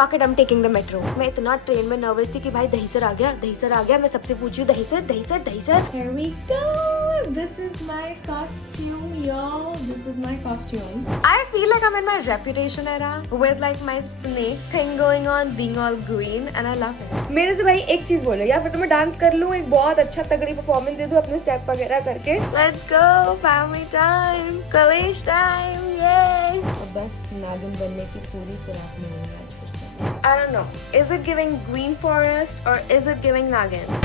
fuck it, I'm taking the metro. मैं इतना ट्रेन में नर्वस थी कि भाई दहीसर आ गया। मैं सबसे पूछी Dahisar. Here we go. This is my costume, y'all. This is my costume. I feel like I'm in my reputation era with like my snake thing going on, being all green, and I love it. मेरे से भाई एक चीज बोलो, या फिर तो मैं डांस कर लूँ, एक बहुत अच्छा तगड़ी परफॉर्मेंस दे दूँ अपने स्टेप वगैरह करके। Let's go, family time, college time, yay! अब बस नागिन बनने की पूरी फिराक में हूँ आज फिर से। I don't know, is it giving green forest or is it giving नागिन?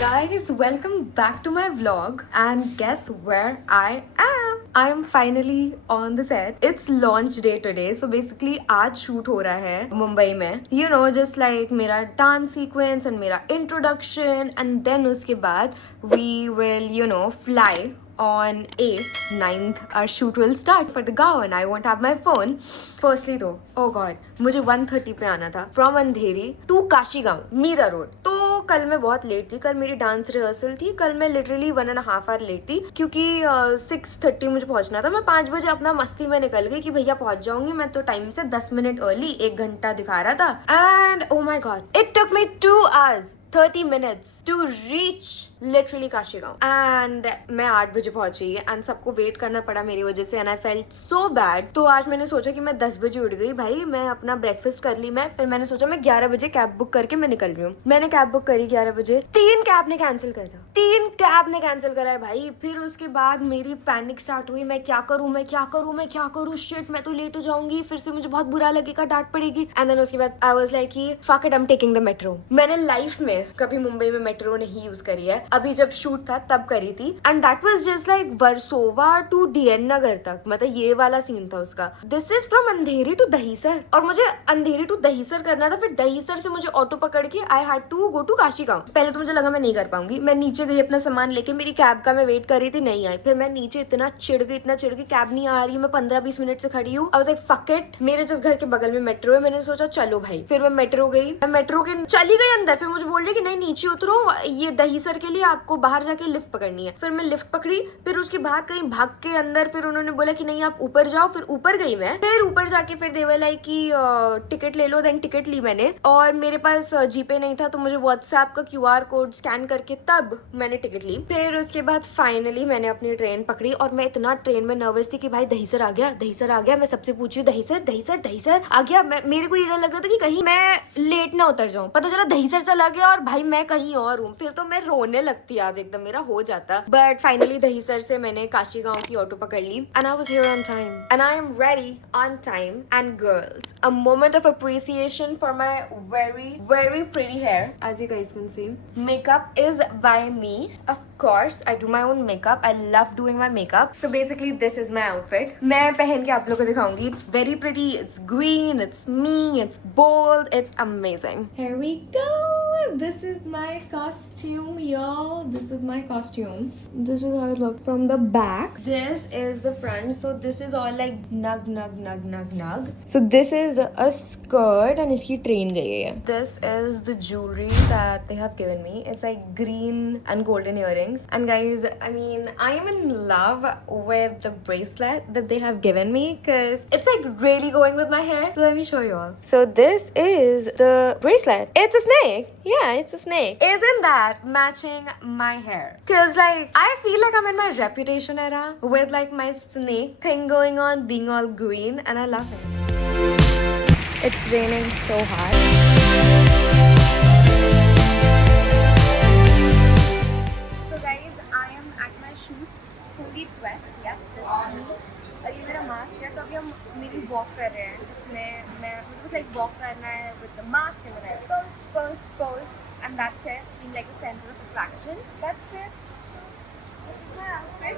Guys, welcome back to my vlog and guess where I am? I am finally on the set. It's launch day today, so basically आज shoot हो रहा है मुंबई में. You know, just like मेरा dance sequence and मेरा introduction, and then उसके बाद we will, you know, fly on 8th, 9th our shoot will start for the गाँव and I won't have my phone. Firstly though, oh god, मुझे 1:30 पे आना था from अंधेरी to काशी गाँव, मीरा रोड. तो कल मैं बहुत लेट थी, कल मेरी डांस रिहर्सल थी, कल मैं लिटरली 1.5 आवर लेट थी क्योंकि 6:30 मुझे पहुंचना था. मैं 5 बजे अपना मस्ती में निकल गई कि भैया पहुंच जाऊंगी मैं, तो टाइम से 10 मिनट अर्ली, 1 घंटा दिखा रहा था. And oh my god, it took me 2 hours 30 minutes to reach literally Kashigaon. एंड मैं 8 बजे पहुंची एंड सबको वेट करना पड़ा मेरी वजह से and I felt so bad. तो आज मैंने सोचा कि मैं 10 बजे उठ गई भाई, मैं अपना ब्रेकफास्ट कर ली. मैं फिर मैंने सोचा मैं 11 बजे कैब बुक करके मैं निकल रही हूँ. मैंने कैब बुक करी 11 बजे, 3 कैब ने कैंसिल कर दिया. 3 कैब ने कैंसिल करा है भाई. फिर उसके बाद मेरी पैनिक स्टार्ट हुई, मैं क्या करूँ, शिट मैं तो लेट हो जाऊंगी, फिर से मुझे बहुत बुरा लगेगा, डांट पड़ेगी. एंड देन उसके बाद आई वाज लाइक कि fuck it, I am taking the metro. मैंने लाइफ में कभी मुंबई में मेट्रो नहीं यूज करी है, अभी जब शूट था तब करी थी. And that was just like Versova to DN Nagar तक, मतलब ये वाला सीन था उसका. This is from Andheri to Dahisar और मुझे अंधेरी टू दहीसर करना था. फिर दहीसर से मुझे ऑटो पकड़ के I had to go to Kashigaon. पहले तो मुझे लगा मैं नहीं कर पाऊंगी. मैं नीचे गई अपना सामान लेके, मेरी कैब का मैं वेट कर रही थी, नहीं आई. फिर मैं नीचे इतना चिढ़ गई, कैब नहीं आ रही. मैं 15-20 मिनट से खड़ी हूँ. I was like fuck it, मेरे जिस घर के बगल में मेट्रो है, मैंने सोचा चलो भाई. फिर मैं मेट्रो गई, मैं मेट्रो के चली गई अंदर. फिर मुझे बोल रहे कि नहीं नीचे उतरो, ये दहीसर के लिए आपको बाहर जाके लिफ्ट पकड़नी है. फिर मैं लिफ्ट पकड़ी, फिर उसके बाद कहीं भाग के अंदर, फिर उन्होंने बोला कि नहीं आप ऊपर जाओ. फिर ऊपर गई मैं, फिर ऊपर जाके फिर दे वर लाइक कि टिकट ले लो. देन टिकट ली मैंने और मेरे पास जीपे नहीं था, तो मुझे व्हाट्सएप का QR कोड स्कैन करके तब मैंने टिकट ली. फिर उसके बाद फाइनली मैंने अपनी ट्रेन पकड़ी और मैं इतना ट्रेन में नर्वस थी कि भाई दहीसर आ गया. मैं सबसे पूछी दहीसर आ गया. मेरे को ये डर लग रहा था कि कहीं मैं लेट ना उतर जाऊं. पता चला दहीसर चला गया और भाई मैं कहीं और हूँ. फिर तो मैं रोने लगती आज, एकदम मेरा हो जाता. बट फाइनली दहीसर से मैंने काशीगांव की ऑटो पकड़ ली and I was here on time and I am ready on time. And girls, a moment of appreciation for my very pretty hair. As you guys can see, makeup is by me, of course. I do my own makeup. I love doing my makeup. So basically this is my outfit. मैं पहन के आप लोगों को दिखाऊंगी. It's very pretty, it's green, it's me, it's bold, it's amazing. Here we go. This is my costume, y'all. This is my costume. This is how it looks from the back. This is the front. So this is all like nug. So this is a skirt and इसकी train गई है. This is the jewelry that they have given me. It's like green and golden earrings. And guys, I mean, I am in love with the bracelet that they have given me because it's like really going with my hair. So let me show you all. So this is the bracelet. It's a snake. Yeah, it's a snake. Isn't that matching my hair? Cause like I feel like I'm in my reputation era with like my snake thing going on, being all green, and I love it. It's raining so hard. So guys, I am at my shoot, fully dressed. Yeah, this is me. और ये मेरा मास्क है. तो अभी हम मेरी वॉक कर रहे हैं जिसमें मैं मुझे लाइक वॉक करना है with the mask and then I pose and that's it, being like a center of attraction. That's it. This is my outfit.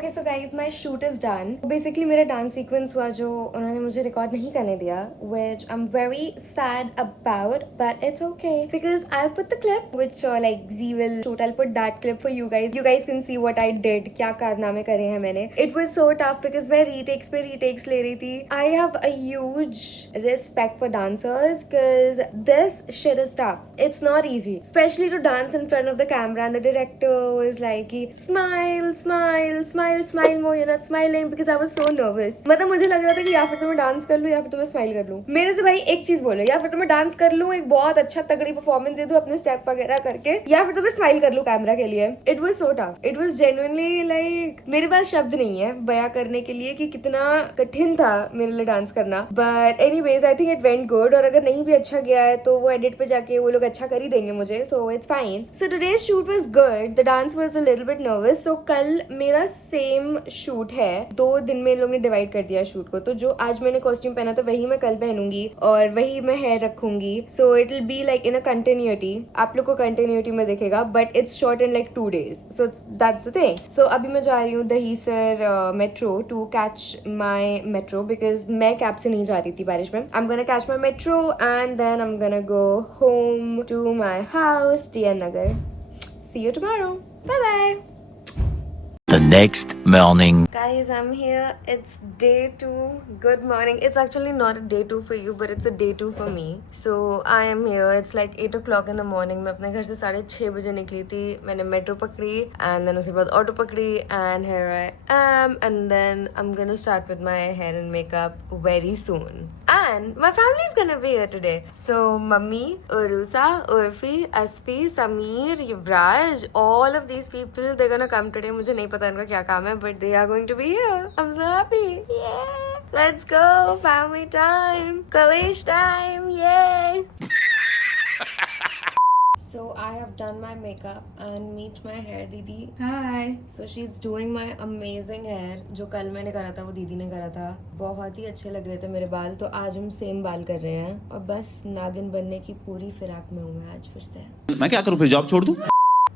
Okay, so guys, my shoot is done. Basically, मेरा dance sequence हुआ जो उन्होंने मुझे रिकॉर्ड नहीं करने दिया, which I'm very sad about, but it's okay because I'll put the clip, which like Z will shoot. I'll put that clip for you guys. You guys can see what I did. क्या कारनामे करे हैं मैंने. It was so tough because मैं retakes पे retakes ले रही थी. I have a huge respect for dancers because this shit is tough. It's not easy, especially to dance in front of the camera, and the director was like, smile, smile, smile, smile more. You're not smiling because I was so nervous. मतलब मुझे लग रहा था कि या फिर तो मैं डांस कर लूँ या फिर तो मैं स्माइल कर लूँ. मेरे से भाई एक चीज बोलो, या फिर तो मैं डांस कर लूँ, एक बहुत अच्छा तगड़ी परफॉर्मेंस दे दूँ अपने स्टेप वगैरह करके, या फिर तो मैं स्माइल कर लूँ कैमरा के लिए. It was so tough. It was genuinely like मेरे पास शब्द नहीं है बयां करने के लिए कि कितना कठिन था मेरे लिए डांस करना. But anyways I think it went good. और अगर नहीं भी अच्छा गया है तो वो एडिट पे जाके वो लोग अच्छा कर ही देंगे मुझे. So it's fine. So today's shoot was good. The dance was a little bit nervous. So कल मेरा सेम शूट है. 2 दिन में इन लोग ने डिवाइड कर दिया शूट को. तो जो आज मैंने कॉस्ट्यूम पहना था वही मैं कल पहनूंगी और वही मैं हेयर रखूंगी. So it will be like in a continuity. आप लोग को कंटिन्यूटी में दिखेगा but it's short in like 2 days. So that's the thing. So अभी मैं जा रही हूँ Dahisar metro to catch my metro because मैं कैब से नहीं जा रही थी बारिश में. I am gonna catch my metro and then I am gonna go home to my house TN Nagar. See you tomorrow. Bye bye. The next morning. Guys, I'm here. It's day 2. Good morning. It's actually not a day 2 for you, but it's a day 2 for me. So I am here. It's like 8 o'clock in the morning. मैं अपने घर से 6:30 बजे निकली थी. मैंने मेट्रो पकड़ी and then उसके बाद ऑटो पकड़ी and here I am and then I'm gonna start with my hair and makeup very soon. And my family is gonna be here today. So mummy, Urusa, Urfi, Asfi, Sameer, Yuvraj, all of these people, they're gonna come today. मुझे नहीं पता इनका क्या काम है, but they are going to be here. I'm so happy. Yeah. Let's go. Family time. College time. Yay. So I have done my makeup and meet my hair didi. Hi. So she's doing my amazing hair. जो कल मैंने करा था वो दीदी ने करा था. बहुत ही अच्छे लग रहे थे मेरे बाल. तो आज हम सेम बाल कर रहे हैं और बस नागिन बनने की पूरी फिराक में हूँ मैं आज फिर से. मैं क्या करूं फिर जॉब छोड़ दूं?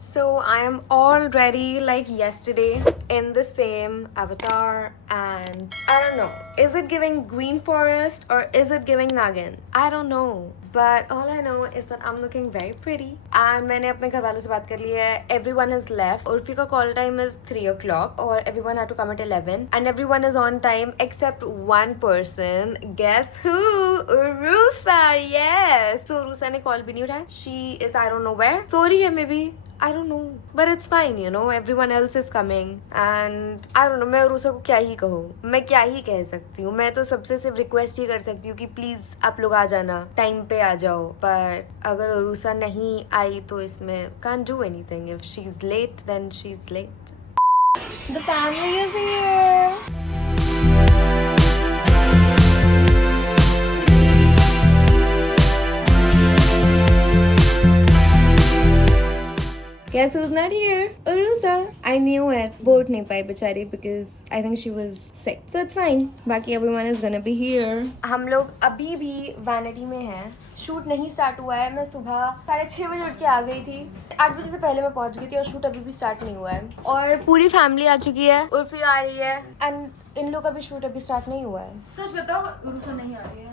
So I am already like yesterday in the same avatar and I don't know. Is it giving green forest or is it giving Nagin? I don't know. But all I know is that I'm looking very pretty. And मैंने अपने घर वालों से बात कर ली है. Everyone is left. Urfi का call time is 3 o'clock or everyone had to come at 11. And everyone is on time except one person. Guess who? Urusa. Yes. So Urusa ने call भी नहीं उठाया. She is I don't know where. Sorry है maybe. I don't know, but it's fine, you know. Everyone else is coming, and I don't know. मैं उरुसा को क्या ही कहूँ, मैं क्या ही कह सकती हूँ. मैं तो सबसे सिर्फ रिक्वेस्ट ही कर सकती हूँ कि प्लीज आप लोग आ जाना, टाइम पे आ जाओ. पर अगर उरुसा नहीं आई तो इसमें can't do anything. If she's late, then she's late. The family is here. Guess who's not here? Urusa. I knew it. Vote नहीं पाई बेचारी because I think she was sick. So it's fine. बाकी everyone is gonna be here. हम लोग अभी भी वैनिटी में हैं. शूट नहीं स्टार्ट हुआ है. मैं सुबह 6:30 बजे उठ के आ गई थी. 8 बजे से पहले मैं पहुंच गई थी और शूट अभी भी स्टार्ट नहीं हुआ है. और पूरी फैमिली आ चुकी है. उर्फी आ रही है एंड इन लोग का भी शूट अभी स्टार्ट नहीं हुआ है. सच बताओ उरुसा नहीं आ रही है.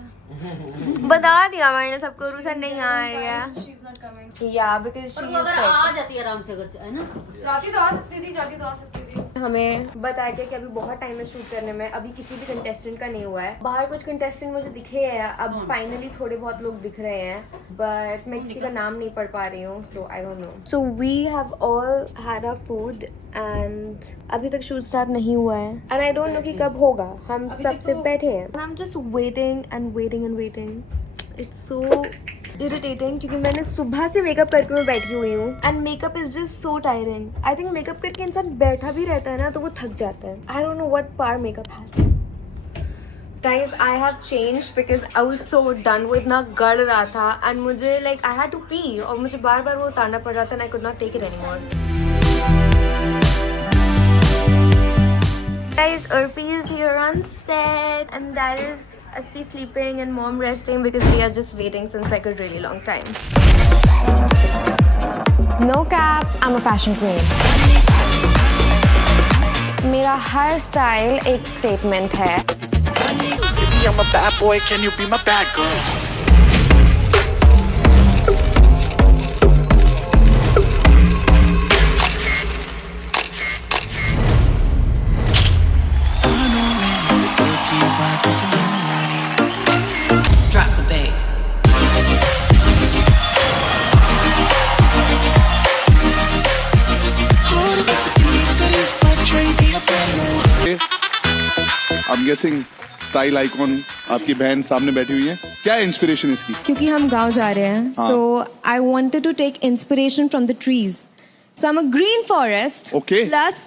बता दिया मैंने सबको. उरुसा नहीं आ रही है. She is not coming. या बिकॉज शी इज अगर आ जाती है आराम से घर से, है ना? जाती तो आ सकती थी, जाती तो आ सकती थी. हमें बताया गया कि अभी बहुत टाइम है शूट करने में. अभी किसी भी कंटेस्टेंट का नहीं हुआ है. बाहर कुछ कंटेस्टेंट मुझे दिखे हैं. अब फाइनली थोड़े बहुत लोग दिख रहे हैं बट मैं किसी का नाम नहीं पढ़ पा रही हूँ. So I don't know. So we have all had our food and अभी तक शूट स्टार्ट नहीं हुआ है एंड आई डोंट नो कि कब होगा. हम सब सिर्फ बैठे हैं. I am just waiting and waiting and waiting. It's so irritating क्योंकि मैंने सुबह से मेकअप करके मैं बैठी हुई हूँ and makeup is just so tiring. I think makeup करके इंसान बैठा भी रहता है ना तो वो थक जाता है. आई don't know what power makeup has. Guys, I have changed because I was so done with ना गड़ रहा था and मुझे like I had to pee और मुझे बार बार वो उतारना पड़ रहा था and I could not take it anymore. Guys, Urfi is here on set and that is Aspi sleeping and mom resting because we are just waiting since like a really long time. No cap, I'm a fashion queen. मेरा हर स्टाइल एक स्टेटमेंट है. I'm a bad boy, can you be my bad girl? Drop the bass. I'm guessing style icon आपकी बहन सामने बैठी हुई है. क्या है इंस्पिरेशन इसकी? क्योंकि हम गांव जा रहे हैं, so I wanted to take inspiration from the trees. So I'm a green forest. Okay. Plus,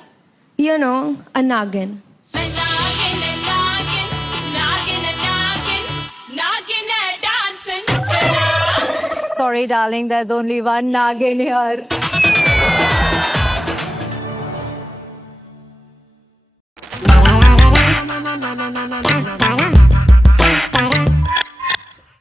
you know, a Nagin. Sorry, darling, there's only one Nagin here.